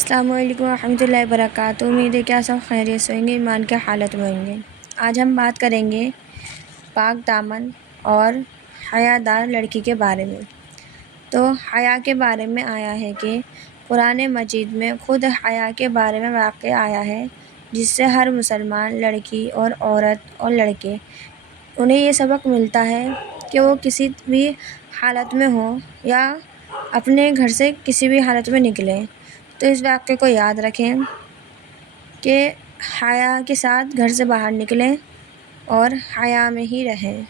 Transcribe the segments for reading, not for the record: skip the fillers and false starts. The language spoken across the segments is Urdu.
السلام علیکم ورحمۃ اللہ وبرکاتہ۔ امید ہے کہ آپ سب خیریت سے ہوں گے، ایمان کے حالت میں ہوں گے۔ آج ہم بات کریں گے پاک دامن اور حیا دار لڑکی کے بارے میں۔ تو حیا کے بارے میں آیا ہے کہ قرآن مجید میں خود حیا کے بارے میں واقعہ آیا ہے، جس سے ہر مسلمان لڑکی اور عورت اور لڑکے انہیں یہ سبق ملتا ہے کہ وہ کسی بھی حالت میں ہوں یا اپنے گھر سے کسی بھی حالت میں نکلیں تو اس واقعے کو یاد رکھیں کہ حیا کے ساتھ گھر سے باہر نکلیں اور حیا میں ہی رہیں،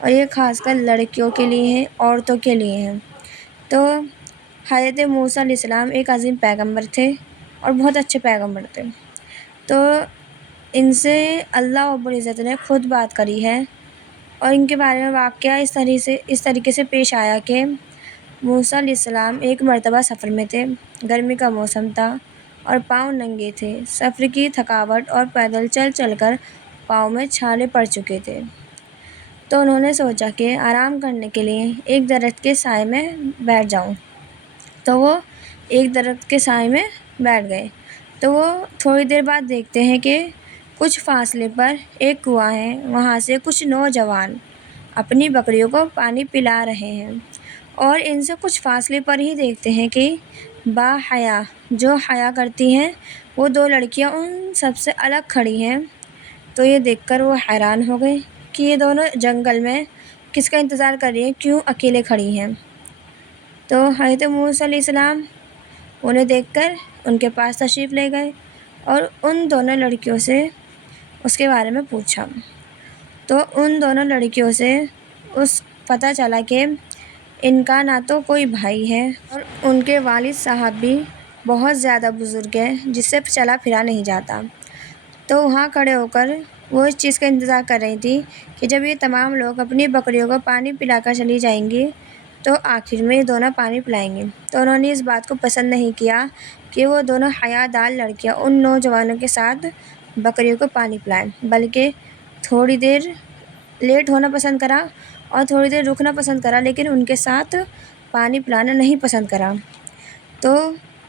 اور یہ خاص کر لڑکیوں کے لیے ہیں، عورتوں کے لیے ہیں۔ تو حضرت موسیٰ علیہ السلام ایک عظیم پیغمبر تھے اور بہت اچھے پیغمبر تھے۔ تو ان سے اللہ رب العزت نے خود بات کری ہے، اور ان کے بارے میں واقعہ اس طریقے سے پیش آیا کہ موسیٰ علیہ السلام ایک مرتبہ سفر میں تھے، گرمی کا موسم تھا اور پاؤں ننگے تھے، سفر کی تھکاوٹ اور پیدل چل چل کر پاؤں میں چھالے پڑ چکے تھے۔ تو انہوں نے سوچا کہ آرام کرنے کے لیے ایک درخت کے سائے میں بیٹھ جاؤں۔ تو وہ ایک درخت کے سائے میں بیٹھ گئے۔ تو وہ تھوڑی دیر بعد دیکھتے ہیں کہ کچھ فاصلے پر ایک کنواں ہے، وہاں سے کچھ نوجوان اپنی بکریوں کو پانی پلا رہے ہیں، اور ان سے کچھ فاصلے پر ہی دیکھتے ہیں کہ با حیا جو حیا کرتی ہیں وہ دو لڑکیاں ان سب سے الگ کھڑی ہیں۔ تو یہ دیکھ کر وہ حیران ہو گئے کہ یہ دونوں جنگل میں کس کا انتظار کر رہی ہیں، کیوں اکیلے کھڑی ہیں۔ تو حضرت موسیٰ علیہ السلام انہیں دیکھ کر ان کے پاس تشریف لے گئے اور ان دونوں لڑکیوں سے اس کے بارے میں پوچھا۔ تو ان دونوں لڑکیوں سے پتہ چلا کہ ان کا نہ تو کوئی بھائی ہے اور ان کے والد صاحب بھی بہت زیادہ بزرگ ہیں جس سے چلا پھرا نہیں جاتا۔ تو وہاں کھڑے ہو کر وہ اس چیز کا انتظار کر رہی تھی کہ جب یہ تمام لوگ اپنی بکریوں کو پانی پلا کر چلی جائیں گی تو آخر میں یہ دونوں پانی پلائیں گے۔ تو انہوں نے اس بات کو پسند نہیں کیا کہ وہ دونوں حیا دار لڑکیاں ان نوجوانوں کے ساتھ بکریوں کو پانی پلائیں، بلکہ تھوڑی دیر لیٹ ہونا پسند کرا اور تھوڑی دیر رکنا پسند کرا، لیکن ان کے ساتھ پانی پلانا نہیں پسند کرا۔ تو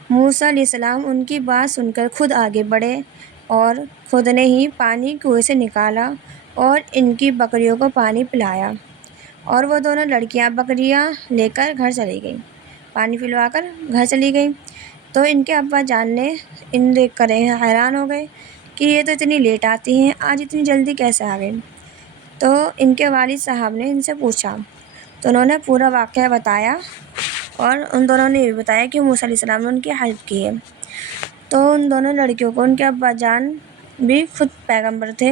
موسیٰ علیہ السلام ان کی بات سن کر خود آگے بڑھے اور خود نے ہی پانی کنویں سے نکالا اور ان کی بکریوں کو پانی پلایا، اور وہ دونوں لڑکیاں بکریاں لے کر گھر چلی گئیں، پانی پلوا کر گھر چلی گئیں۔ تو ان کے ابا جان نے ان دیکھ کر حیران ہو گئے کہ یہ تو اتنی لیٹ آتی ہیں، آج اتنی جلدی کیسے آ گئیں۔ تو ان کے والد صاحب نے ان سے پوچھا، تو انہوں نے پورا واقعہ بتایا، اور ان دونوں نے یہ بھی بتایا کہ موسیٰ علیہ السلام نے ان کی ہیلپ کی ہے۔ تو ان دونوں لڑکیوں کو ان کے ابا جان بھی خود پیغمبر تھے،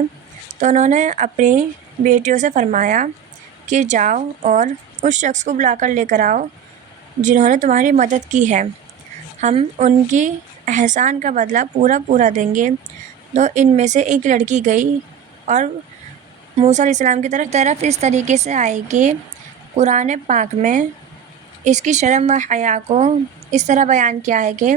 تو انہوں نے اپنی بیٹیوں سے فرمایا کہ جاؤ اور اس شخص کو بلا کر لے کر آؤ جنہوں نے تمہاری مدد کی ہے، ہم ان کی احسان کا بدلہ پورا دیں گے۔ تو ان میں سے ایک لڑکی گئی اور موسیٰ علیہ السلام کی طرف اس طریقے سے آئی کہ قرآن پاک میں اس کی شرم و حیا کو اس طرح بیان کیا ہے کہ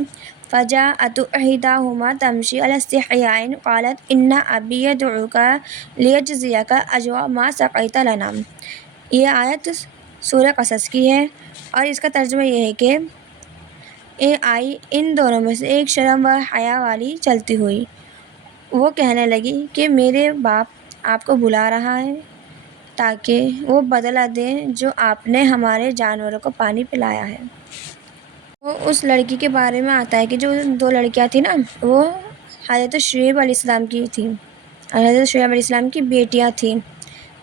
فَجَاءَتْ إِحْدَاهُمَا تَمْشِي عَلَى اسْتِحْيَاءٍ قَالَتْ إِنَّ أَبِي يَدْعُوكَ لِيَجْزِيَكَ أَجْرَ مَا سَقَيْتَ لَنَا۔ یہ آیت سورہ قصص کی ہے، اور اس کا ترجمہ یہ ہے کہ آئی ان دونوں میں سے ایک شرم و حیا والی چلتی ہوئی، وہ کہنے لگی کہ میرے باپ آپ کو بلا رہا ہے تاکہ وہ بدلہ دیں جو آپ نے ہمارے جانوروں کو پانی پلایا ہے۔ وہ اس لڑکی کے بارے میں آتا ہے کہ جو دو لڑکیاں تھیں نا، وہ حضرت شعیب علیہ السلام کی تھیں، اور حضرت شعیب علیہ السلام کی بیٹیاں تھیں۔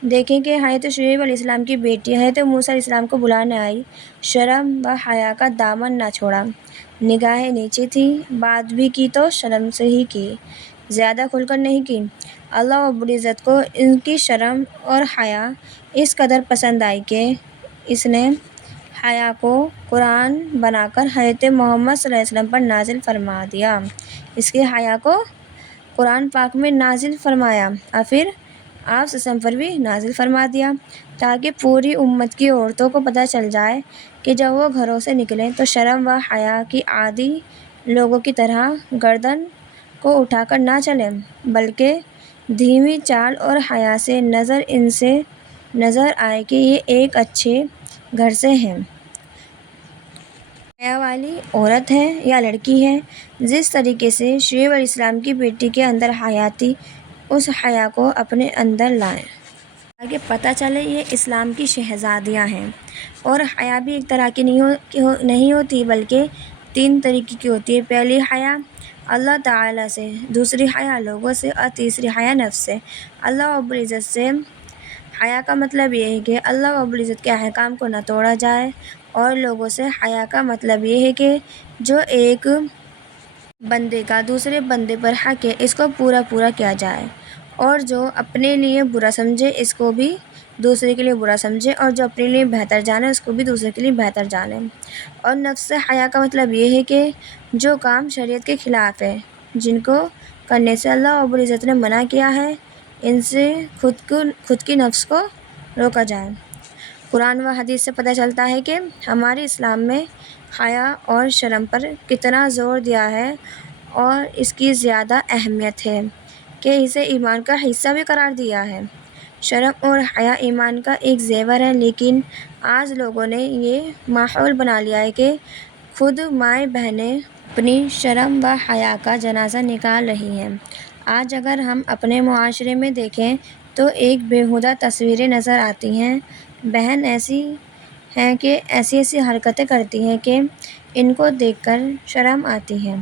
دیکھیں کہ حضرت شعیب علیہ السلام کی بیٹی حضرت موسیٰ علیہ السلام کو بلانے آئی، شرم و حیا کا دامن نہ چھوڑا، نگاہیں نیچی تھیں، بات بھی کی تو شرم سے ہی کی، زیادہ کھل کر نہیں کی۔ اللہ رب العزت کو ان کی شرم اور حیا اس قدر پسند آئی کہ اس نے حیا کو قرآن بنا کر حضرت محمد صلی اللہ علیہ وسلم پر نازل فرما دیا، اس کے حیا کو قرآن پاک میں نازل فرمایا اور پھر آپ صلی اللہ علیہ وسلم پر بھی نازل فرما دیا، تاکہ پوری امت کی عورتوں کو پتہ چل جائے کہ جب وہ گھروں سے نکلیں تو شرم و حیا کی عادی لوگوں کی طرح گردن کو اٹھا کر نہ چلیں، بلکہ دھیمی چال اور حیا سے ان سے نظر آئے کہ یہ ایک اچھے گھر سے ہیں۔ حیا والی عورت ہے یا لڑکی ہے، جس طریقے سے شعیب علیہ السلام کی بیٹی کے اندر حیا تھی، اس حیا کو اپنے اندر لائیں تاکہ پتہ چلے یہ اسلام کی شہزادیاں ہیں۔ اور حیا بھی ایک طرح کی نہیں ہوتی بلکہ 3 طریقے کی ہوتی ہے۔ پہلی حیا اللہ تعالیٰ سے، دوسری حیا لوگوں سے، اور تیسری حیا نفس سے۔ اللہ رب العزت سے حیا کا مطلب یہ ہے کہ اللہ رب العزت کے احکام کو نہ توڑا جائے، اور لوگوں سے حیا کا مطلب یہ ہے کہ جو ایک بندے کا دوسرے بندے پر حق ہے اس کو پورا کیا جائے، اور جو اپنے لیے برا سمجھے اس کو بھی دوسرے کے لیے برا سمجھے، اور جو اپنے لیے بہتر جانے اس کو بھی دوسرے کے لیے بہتر جانے۔ اور نفس سے حیا کا مطلب یہ ہے کہ جو کام شریعت کے خلاف ہے، جن کو کرنے سے اللہ رب العزت نے منع کیا ہے، ان سے خود کی نفس کو روکا جائے۔ قرآن و حدیث سے پتہ چلتا ہے کہ ہمارے اسلام میں حیا اور شرم پر کتنا زور دیا ہے، اور اس کی زیادہ اہمیت ہے کہ اسے ایمان کا حصہ بھی قرار دیا ہے۔ شرم اور حیا ایمان کا ایک زیور ہے، لیکن آج لوگوں نے یہ ماحول بنا لیا ہے کہ خود مائیں بہنیں اپنی شرم و حیا کا جنازہ نکال رہی ہیں۔ آج اگر ہم اپنے معاشرے میں دیکھیں تو ایک بیہودہ تصویریں نظر آتی ہیں۔ بہن ایسی ہیں کہ ایسی حرکتیں کرتی ہیں کہ ان کو دیکھ کر شرم آتی ہے،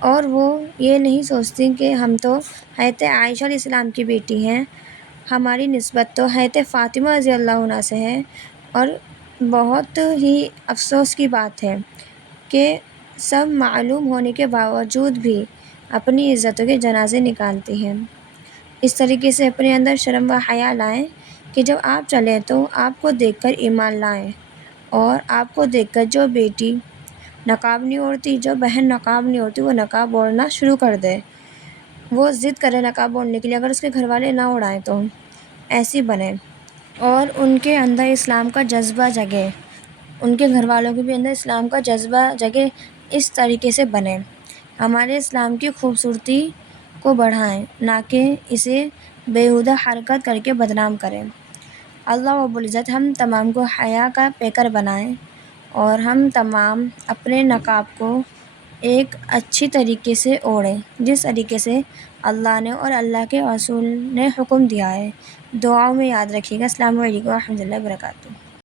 اور وہ یہ نہیں سوچتی کہ ہم تو حضرت عائشہ علیہ السلام کی بیٹی ہیں، ہماری نسبت تو حضرت فاطمہ رضی اللہ عنہا سے ہے۔ اور بہت ہی افسوس کی بات ہے کہ سب معلوم ہونے کے باوجود بھی اپنی عزتوں کے جنازے نکالتی ہیں۔ اس طریقے سے اپنے اندر شرم و حیا لائیں کہ جب آپ چلیں تو آپ کو دیکھ کر ایمان لائیں، اور آپ کو دیکھ کر جو بیٹی نقاب نہیں اوڑھتی، جو بہن نقاب نہیں اوڑھتی، وہ نقاب اوڑھنا شروع کر دے، وہ ضد کرے نقاب اوڑھنے کے لیے، اگر اس کے گھر والے نہ اڑائیں تو ایسی بنے، اور ان کے اندر اسلام کا جذبہ جگے، ان کے گھر والوں کے بھی اندر اسلام کا جذبہ جگے، اس طریقے سے بنے، ہمارے اسلام کی خوبصورتی کو بڑھائیں، نہ کہ اسے بیہودہ حرکت کر کے بدنام کریں۔ اللہ رب العزت ہم تمام کو حیا کا پیکر بنائیں، اور ہم تمام اپنے نقاب کو ایک اچھی طریقے سے اوڑھیں، جس طریقے سے اللہ نے اور اللہ کے رسول نے حکم دیا ہے۔ دعاؤں میں یاد رکھیے گا۔ السلام علیکم و رحمۃ اللہ وبرکاتہ۔